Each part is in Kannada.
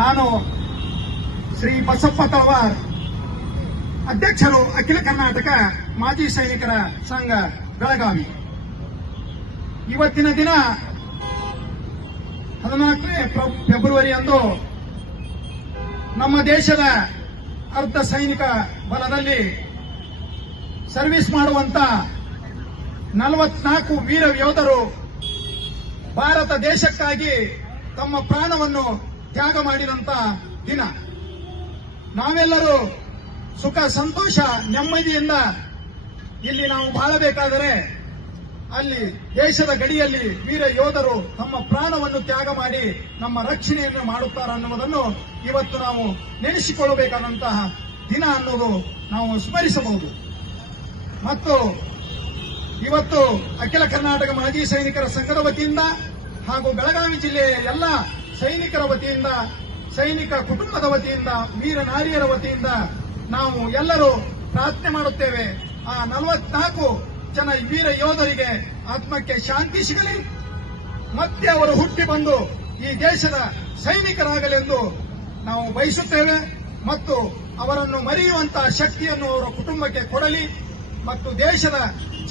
ನಾನು ಶ್ರೀ ಬಸಪ್ಪ ತಳವಾರ್, ಅಧ್ಯಕ್ಷರು ಅಖಿಲ ಕರ್ನಾಟಕ ಮಾಜಿ ಸೈನಿಕರ ಸಂಘ ಬೆಳಗಾವಿ. ಇವತ್ತಿನ ದಿನ 14ನೇ ಫೆಬ್ರವರಿಯಂದು ನಮ್ಮ ದೇಶದ ಅರ್ಧ ಸೈನಿಕ ಬಲದಲ್ಲಿ ಸರ್ವಿಸ್ ಮಾಡುವಂತ 44 ವೀರ ಯೋಧರು ಭಾರತ ದೇಶಕ್ಕಾಗಿ ತಮ್ಮ ಪ್ರಾಣವನ್ನು ತ್ಯಾಗ ಮಾಡಿದಂತ ದಿನ. ನಾವೆಲ್ಲರೂ ಸುಖ ಸಂತೋಷ ನೆಮ್ಮದಿಯಿಂದ ಇಲ್ಲಿ ನಾವು ಬಾಳಬೇಕಾದರೆ ಅಲ್ಲಿ ದೇಶದ ಗಡಿಯಲ್ಲಿ ವೀರ ಯೋಧರು ತಮ್ಮ ಪ್ರಾಣವನ್ನು ತ್ಯಾಗ ಮಾಡಿ ನಮ್ಮ ರಕ್ಷಣೆಯನ್ನು ಮಾಡುತ್ತಾರನ್ನುವುದನ್ನು ಇವತ್ತು ನಾವು ನೆನೆಸಿಕೊಳ್ಳಬೇಕಾದಂತಹ ದಿನ ಅನ್ನೋದು ನಾವು ಸ್ಮರಿಸಬಹುದು. ಮತ್ತು ಇವತ್ತು ಅಖಿಲ ಕರ್ನಾಟಕ ಮಾಜಿ ಸೈನಿಕರ ಸಂಘದ ವತಿಯಿಂದ ಹಾಗೂ ಬೆಳಗಾವಿ ಜಿಲ್ಲೆಯ ಎಲ್ಲ ಸೈನಿಕರ ವತಿಯಿಂದ, ಸೈನಿಕ ಕುಟುಂಬದ ವತಿಯಿಂದ, ವೀರ ನಾರಿಯರ ವತಿಯಿಂದ ನಾವು ಎಲ್ಲರೂ ಪ್ರಾರ್ಥನೆ ಮಾಡುತ್ತೇವೆ. ಆ 44 ಜನ ವೀರ ಯೋಧರಿಗೆ ಆತ್ಮಕ್ಕೆ ಶಾಂತಿ ಸಿಗಲಿ, ಮತ್ತೆ ಅವರು ಹುಟ್ಟಿ ಬಂದು ಈ ದೇಶದ ಸೈನಿಕರಾಗಲೆಂದು ನಾವು ಬಯಸುತ್ತೇವೆ. ಮತ್ತು ಅವರನ್ನು ಮರೆಯುವಂತಹ ಶಕ್ತಿಯನ್ನು ಅವರ ಕುಟುಂಬಕ್ಕೆ ಕೊಡಲಿ ಮತ್ತು ದೇಶದ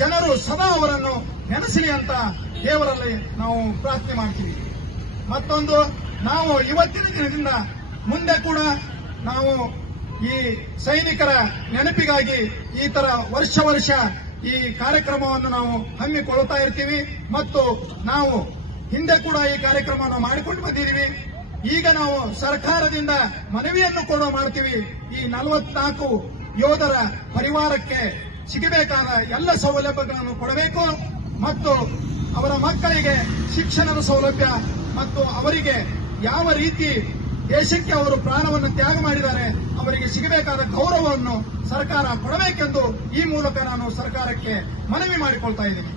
ಜನರು ಸದಾ ಅವರನ್ನು ನೆನೆಸಲಿ ಅಂತ ದೇವರಲ್ಲಿ ನಾವು ಪ್ರಾರ್ಥನೆ ಮಾಡ್ತೀವಿ. ಮತ್ತೊಂದು, ನಾವು ಇವತ್ತಿನ ದಿನದಿಂದ ಮುಂದೆ ಕೂಡ ನಾವು ಈ ಸೈನಿಕರ ನೆನಪಿಗಾಗಿ ಈ ತರ ವರ್ಷ ಈ ಕಾರ್ಯಕ್ರಮವನ್ನು ನಾವು ಹಮ್ಮಿಕೊಳ್ಳುತ್ತಾ ಇರ್ತೀವಿ. ಮತ್ತು ನಾವು ಹಿಂದೆ ಕೂಡ ಈ ಕಾರ್ಯಕ್ರಮವನ್ನು ಮಾಡಿಕೊಂಡು ಬಂದಿದ್ದೀವಿ. ಈಗ ನಾವು ಸರ್ಕಾರದಿಂದ ಮನವಿಯನ್ನು ಕೂಡ ಮಾಡ್ತೀವಿ. ಈ 44 ಯೋಧರ ಪರಿವಾರಕ್ಕೆ ಸಿಗಬೇಕಾದ ಎಲ್ಲ ಸೌಲಭ್ಯಗಳನ್ನು ಕೊಡಬೇಕು ಮತ್ತು ಅವರ ಮಕ್ಕಳಿಗೆ ಶಿಕ್ಷಣದ ಸೌಲಭ್ಯ ಮತ್ತು ಅವರಿಗೆ ಯಾವ ರೀತಿ ದೇಶಕ್ಕೆ ಅವರು ಪ್ರಾಣವನ್ನು ತ್ಯಾಗ ಮಾಡಿದ್ದಾರೆ ಅವರಿಗೆ ಸಿಗಬೇಕಾದ ಗೌರವವನ್ನು ಸರ್ಕಾರ ಕೊಡಬೇಕೆಂದು ಈ ಮೂಲಕ ನಾನು ಸರ್ಕಾರಕ್ಕೆ ಮನವಿ ಮಾಡಿಕೊಳ್ತಾ ಇದ್ದೀನಿ.